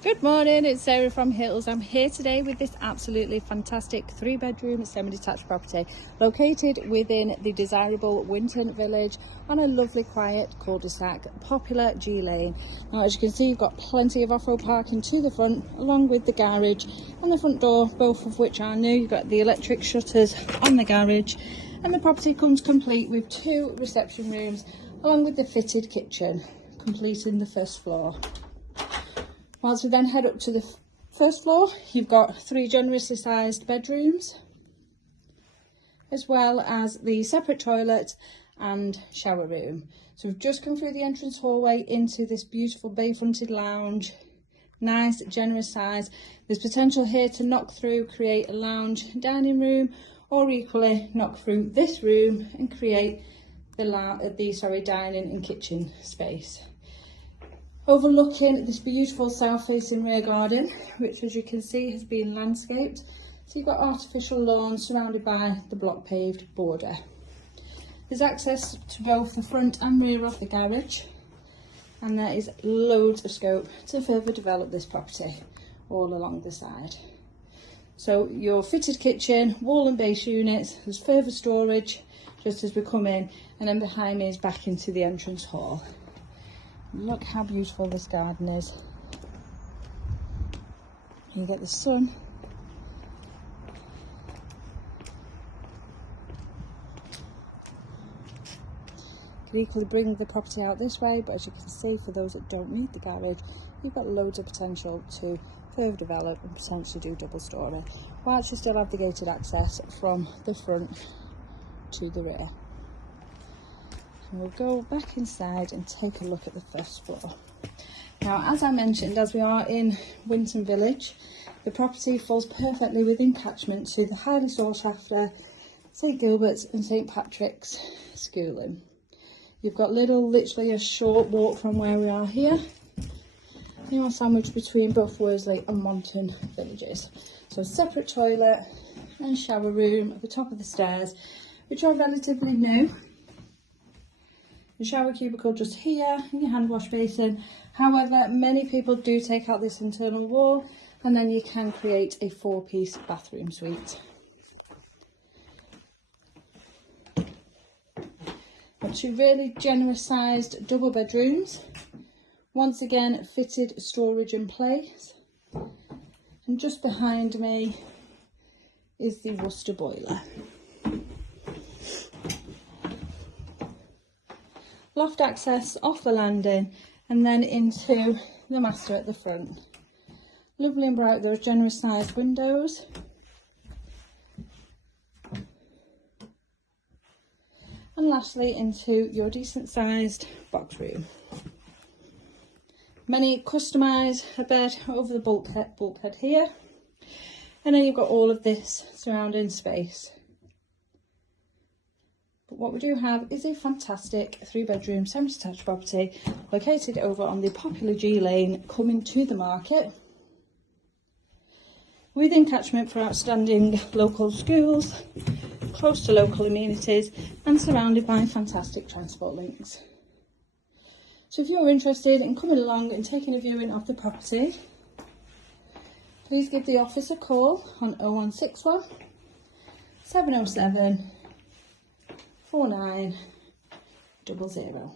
Good morning, it's Sarah from Eccles. I'm here today with this absolutely fantastic 3-bedroom semi-detached property located within the desirable Winton Village on a lovely quiet cul-de-sac, popular G lane. Now, as you can see, you've got plenty of off-road parking to the front along with the garage and the front door, both of which are new. You've got the electric shutters on the garage, and the property comes complete with 2 reception rooms along with the fitted kitchen, completing the first floor. Whilst we then head up to the first floor, you've got 3 generously sized bedrooms, as well as the separate toilet and shower room. So we've just come through the entrance hallway into this beautiful bay fronted lounge. Nice, generous size. There's potential here to knock through, create a lounge dining room, or equally knock through this room and create the dining and kitchen space. Overlooking this beautiful south-facing rear garden, which, as you can see, has been landscaped. So you've got artificial lawns surrounded by the block paved border. There's access to both the front and rear of the garage, and there is loads of scope to further develop this property all along the side. So your fitted kitchen, wall and base units, there's further storage just as we come in, and then behind me is back into the entrance hall. Look how beautiful this garden is. You get the sun. You could equally bring the property out this way, but as you can see, for those that don't need the garage, you've got loads of potential to further develop and potentially do double story, whilst you still have the gated access from the front to the rear. And we'll go back inside and take a look at the first floor. Now, as I mentioned, as we are in Winton Village, the property falls perfectly within catchment to the highly sought after St Gilbert's and St Patrick's schooling. You've got literally a short walk from where we are here. You are sandwiched between both Worsley and Winton villages. So a separate toilet and shower room at the top of the stairs, which are relatively new. The shower cubicle just here, and your hand wash basin. However, many people do take out this internal wall, and then you can create a 4-piece bathroom suite. Got 2 really generous sized double bedrooms. Once again, fitted storage in place. And just behind me is the Worcester boiler. Loft access off the landing and then into the master at the front. Lovely and bright, those generous sized windows. And lastly, into your decent sized box room. Many customise a bed over the bulkhead here. And then you've got all of this surrounding space. But what we do have is a fantastic 3-bedroom semi-detached property located over on the popular G lane, coming to the market within catchment for outstanding local schools, close to local amenities, and surrounded by fantastic transport links. So if you're interested in coming along and taking a viewing of the property, please give the office a call on 0161 707 4900.